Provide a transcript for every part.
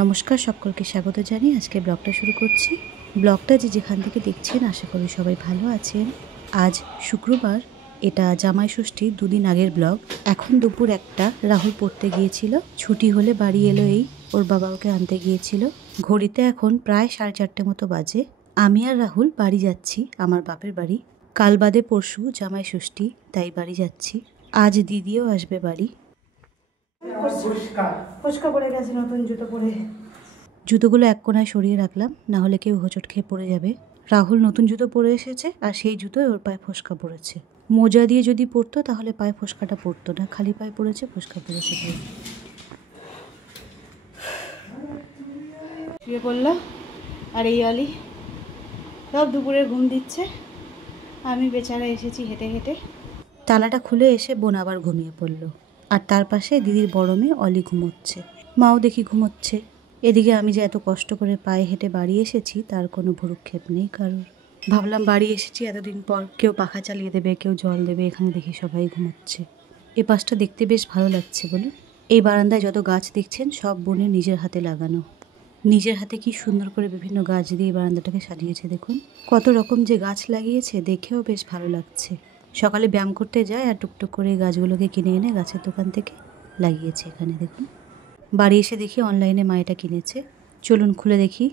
নমস্কার, সকলকে স্বাগত জানিয়ে আজকে ব্লগটা শুরু করছি। ব্লগটা যেখান থেকে দেখছেন আশা করি সবাই ভালো আছেন। আজ শুক্রবার, এটা জামাই ষষ্ঠীর দুদিন আগের ব্লগ। এখন দুপুর 1টা, রাহুল পড়তে গিয়েছিল, ছুটি হলে বাড়ি এলো। এই ওর বাবা ওকে আনতে গিয়েছিল। ঘড়িতে এখন প্রায় 4:30 মতো বাজে। আমি আর রাহুল বাড়ি যাচ্ছি, আমার বাপের বাড়ি। কাল বাদে পরশু জামাই ষষ্ঠী, তাই বাড়ি যাচ্ছি। আজ দিদিও আসবে বাড়ি। ফসকা পড়ে গেছে নতুন জুতো পরে। জুতোগুলো এক কোনায় সরিয়ে রাখলাম, না হলে কেউ হোঁচট খেয়ে পড়ে যাবে। রাহুল নতুন জুতো পরে এসেছে আর সেই জুতোয় ওর পায়ে ফসকা পড়েছে। মোজা দিয়ে যদি পরতো তাহলে পায়ে ফসকাটা পড়তো না, খালি পায়ে পড়েছে, ফসকা পড়েছে। শুয়ে পড়লো আর এই অলি সব দুপুরে ঘুম দিচ্ছে। আমি বেচারা এসেছি হেঁটে হেঁটে। তালাটা খুলে এসে বোন আবার ঘুমিয়ে পড়লো, আর তার পাশে দিদির বড় মেয়ে অলি ঘুমোচ্ছে। মাও দেখি ঘুমোচ্ছে। এদিকে আমি যে এত কষ্ট করে পায়ে হেঁটে বাড়ি এসেছি তার কোনো ভ্রুক্ষেপ নেই কারোর। ভাবলাম বাড়ি এসেছি এতদিন পর, কেউ পাখা চালিয়ে দেবে, কেউ জল দেবে। এখানে দেখি সবাই ঘুমোচ্ছে। এ পাশটা দেখতে বেশ ভালো লাগছে বলুন। এই বারান্দায় যত গাছ দেখছেন সব বোনের নিজের হাতে লাগানো। নিজের হাতে কি সুন্দর করে বিভিন্ন গাছ দিয়ে বারান্দাটাকে সাজিয়েছে দেখুন। কত রকম যে গাছ লাগিয়েছে, দেখেও বেশ ভালো লাগছে। সকালে ব্যায়াম করতে যায় আর টুকটুক করে গাছগুলোকে কিনে এনে গাছের দোকান থেকে লাগিয়েছে এখানে দেখুন। বাড়ি এসে দেখি অনলাইনে মা এটা কিনেছে। চলুন খুলে দেখি।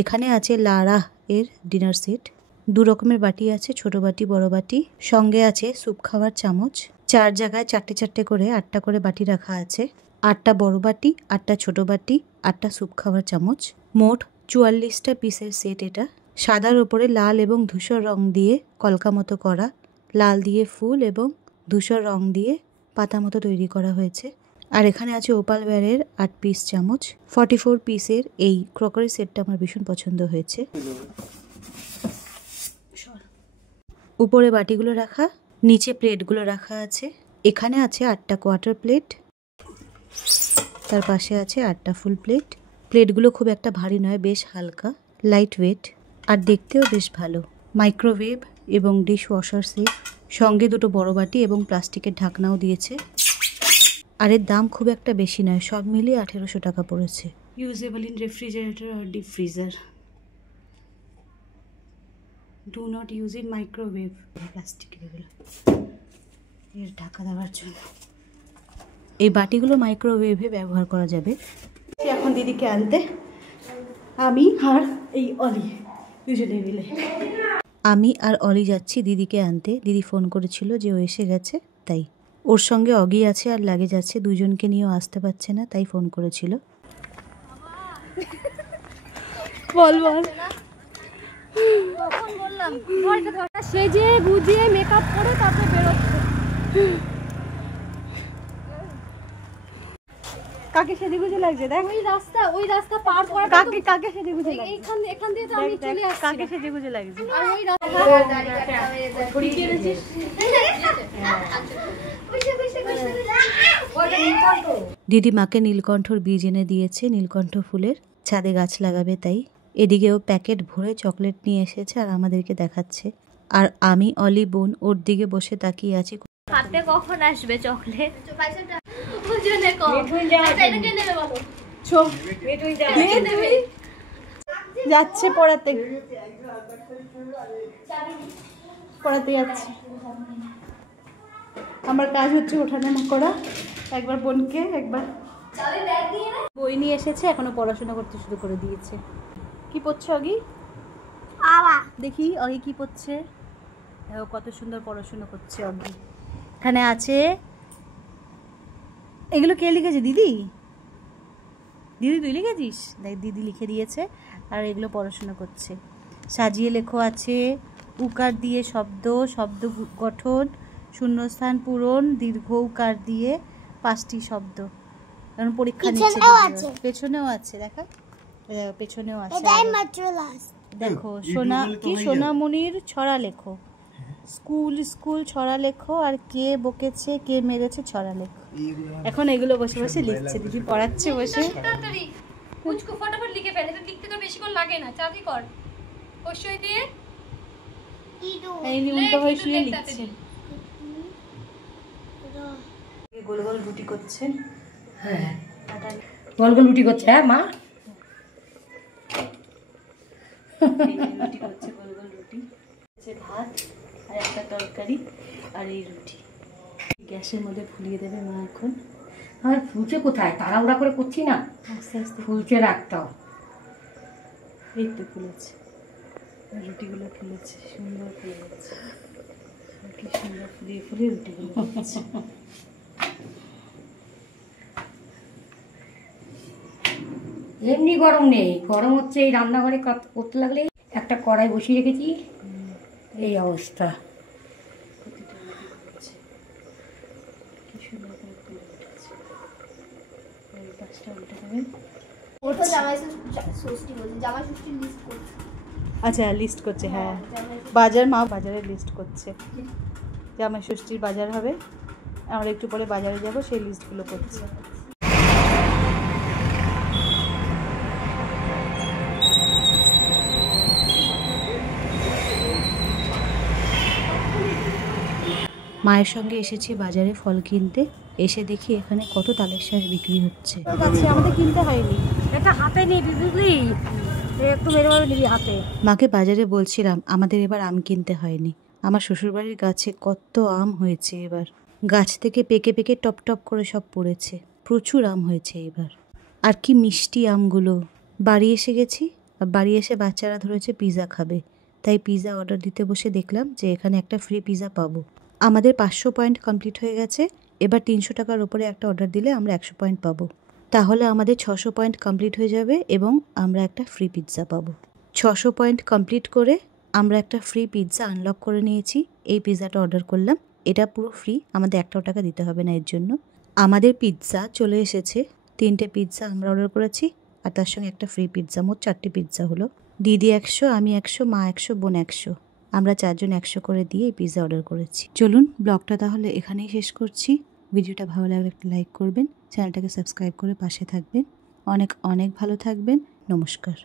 এখানে আছে লারা এর ডিনার সেট। 2 রকমের বাটি আছে, ছোট বাটি বড় বাটি। সঙ্গে আছে স্যুপ খাওয়ার চামচ। 4 জায়গায় 4টে করে 8টা করে বাটি রাখা আছে। 8টা বড় বাটি, 8টা ছোট বাটি, 8টা স্যুপ খাওয়ার চামচ। মোট 44টা পিসের সেট এটা। সাদার ওপরে লাল এবং ধূসর রং দিয়ে কলকা মতো করা, লাল দিয়ে ফুল এবং ধূসর রং দিয়ে পাতা মতো তৈরি করা হয়েছে। আর এখানে আছে ওপালওয়্যারের 8 পিস চামচ। 44 পিসের এই ক্রকারি সেটটা আমার ভীষণ পছন্দ হয়েছে। উপরে বাটিগুলো রাখা, নিচে প্লেটগুলো রাখা আছে। এখানে আছে 8টা কোয়ার্টার প্লেট, তার পাশে আছে 8টা ফুল প্লেট। প্লেটগুলো খুব একটা ভারী নয়, বেশ হালকা, লাইট ওয়েট, আর দেখতেও বেশ ভালো। মাইক্রোওয়েভ এবং ডিশ ওয়াশার সেট। সঙ্গে 2টো বড় বাটি এবং প্লাস্টিকের ঢাকনাও দিয়েছে। আর এর দাম খুব একটা বেশি নয়, সব মিলিয়ে 1800 টাকা পড়েছে। ইউজেবল ইন রেফ্রিজারেটর আর deep freezer. Do not use in microwave. প্লাস্টিকের এগুলো এর ঢাকা দেওয়ার জন্য। এই বাটিগুলো মাইক্রোওয়েভে ব্যবহার করা যাবে। এখন দিদিকে আনতে আমি আর এই অলি দুজনে মিলে। আমি আর অলি যাচ্ছি দিদিকে আনতে। দিদি ফোন করেছিল যে ও এসে গেছে, তাই। ওর সঙ্গে অগি আছে আর লাগেজ আছে, দুজনকে নিয়েও আসতে পারছে না, তাই ফোন করেছিল। বল বল। তখন বললাম সেজে গুজিয়ে মেকআপ করে তারপরে বেরোচ্ছে। কাকে সেজে গুজে লাগছে দেখ। ওই রাস্তা পার করা কাকে সেজে গুজে লাগছে। এখান দিয়ে তো আমি চলে আসছি। কাকে সেজে গুজে লাগছে। আর ওই দিদি মাকে নীলকণ্ঠর বীজ এনে দিয়েছে, নীলকণ্ঠ ফুলের। ছাদে গাছ লাগাবে তাই। এদিকেও প্যাকেট ভরে চকলেট নিয়ে এসেছে আর আমাদেরকে দেখাচ্ছে। আর আমি অলি বোন ওর দিকে বসে তাকিয়ে আছি। হাতে কখন আসবে চকলেট? যাচ্ছে পড়াতে যাচ্ছে। আমার কাজ হচ্ছে ওঠানামা করা, একবার বোনকে একবার। বই নিয়ে এসেছে, এখনো পড়াশোনা করতে শুরু করে দিয়েছে। কি পড়ছে অগি? দেখি অগি কি পড়ছে। দেখো কত সুন্দর পড়াশোনা করছে অগি। এখানে আছে, এগুলো কে লিখেছে? দিদি। দিদি তুই লিখেছিস? দেখ দিদি লিখে দিয়েছে আর এগুলো পড়াশোনা করছে। সাজিয়ে লেখো আছে, উকার দিয়ে শব্দ, শব্দ গঠন, শূন্যস্থান পূরণ, দীর্ঘ উকার দিয়ে 5টি শব্দ। কারণ পরীক্ষা নিচ্ছে। পেছনেও আছে, দেখা পেছনেও আছে। দেখো সোনা কি, সোনামণির ছড়া লেখো। স্কুল স্কুল ছড়া লেখো, আর কে বকেছে কে মেরেছে ছড়া লেখো। এখন এগুলো বসে বসে লিখছে, দিদি পড়াচ্ছে বসে। কুচকু ফটাফট লিখে ফেলে, তো লিখতে তো বেশিক্ষণ লাগে না। চাবি কর, কষই দিয়ে এই নিয়ে উল্টো হয়ে শুয়ে লিখছে। গোল গোল রুটি করছে। হ্যাঁ গোল গোল রুটি করছে। হ্যাঁ মা রুটি করছে, গোল গোল রুটি, ভাত আর একটা তরকারি আর এই রুটি গ্যাসের মধ্যে ফুলিয়ে দেবে মা এখন। আর ফুলছে কোথায়, তাড়াহুড়া করে করছি না, আস্তে আস্তে ফুলছে রাখতাম। এই তো ফুলেছে, রুটিগুলো ফুলেছে, সুন্দর ফুলে যাচ্ছে, কি সুন্দর ফুলিয়ে ফুলিয়ে রুটিগুলো ফুলেছে। এমনি গরম নেই, গরম হচ্ছে এই রান্নাঘরে করতে লাগলে। একটা কড়াই বসিয়ে রেখেছি, এই অবস্থা। প্রতিটা রুটি ফুলেছে, কি সুন্দর করে ফুলে উঠেছে। এই পাঁচটা উল্টে দেবেন। আচ্ছা লিস্ট করছে, হ্যাঁ বাজার, মা বাজারের লিস্ট করছে। জামাই ষষ্ঠীর বাজার হবে, আমরা একটু পরে বাজারে যাব, সেই লিস্টগুলো করছে। মায়ের সঙ্গে এসেছি বাজারে ফল কিনতে, এসে দেখি এখানে কত তালের শাঁস বিক্রি হচ্ছে। আমাদের কিনতে হয়নি, এটা হাতে নিবি বুঝলি, একটু মেরে মেরে নিবি হাতে। মাকে বাজারে বলছিলাম আমাদের এবার আম কিনতে হয়নি, আমার শ্বশুরবাড়ির গাছে কত আম হয়েছে এবার, গাছ থেকে পেকে পেকে টপ টপ করে সব পড়েছে, প্রচুর আম হয়েছে এবার। আর কি মিষ্টি আমগুলো। বাড়ি এসে গেছি, আর বাড়ি এসে বাচ্চারা ধরেছে পিৎজা খাবে, তাই পিৎজা অর্ডার দিতে বসে দেখলাম যে এখানে একটা ফ্রি পিৎজা পাবো। আমাদের 500 পয়েন্ট কমপ্লিট হয়ে গেছে, এবার 300 টাকার ওপরে একটা অর্ডার দিলে আমরা 100 পয়েন্ট পাবো, তাহলে আমাদের 600 পয়েন্ট কমপ্লিট হয়ে যাবে এবং আমরা একটা ফ্রি পিৎজা পাবো। 600 পয়েন্ট কমপ্লিট করে আমরা একটা ফ্রি পিৎজা আনলক করে নিয়েছি। এই পিৎজাটা অর্ডার করলাম, এটা পুরো ফ্রি, আমাদের 1টাও টাকা দিতে হবে না এর জন্য। আমাদের পিৎজা চলে এসেছে, 3টে পিৎজা আমরা অর্ডার করেছি আর তার সঙ্গে একটা ফ্রি পিৎজা, মোট 4টে পিৎজা হলো। দিদি 100, আমি 100, মা 100, বোন 100, আমরা 4 জন 100 করে দিয়ে এই পিৎজা অর্ডার করেছি। চলুন ব্লগটা তাহলে এখানেই শেষ করছি। ভিডিওটা ভালো লাগলে একটা লাইক করবেন, চ্যানেলটাকে সাবস্ক্রাইব করে পাশে থাকবেন। অনেক অনেক ভালো থাকবেন, নমস্কার।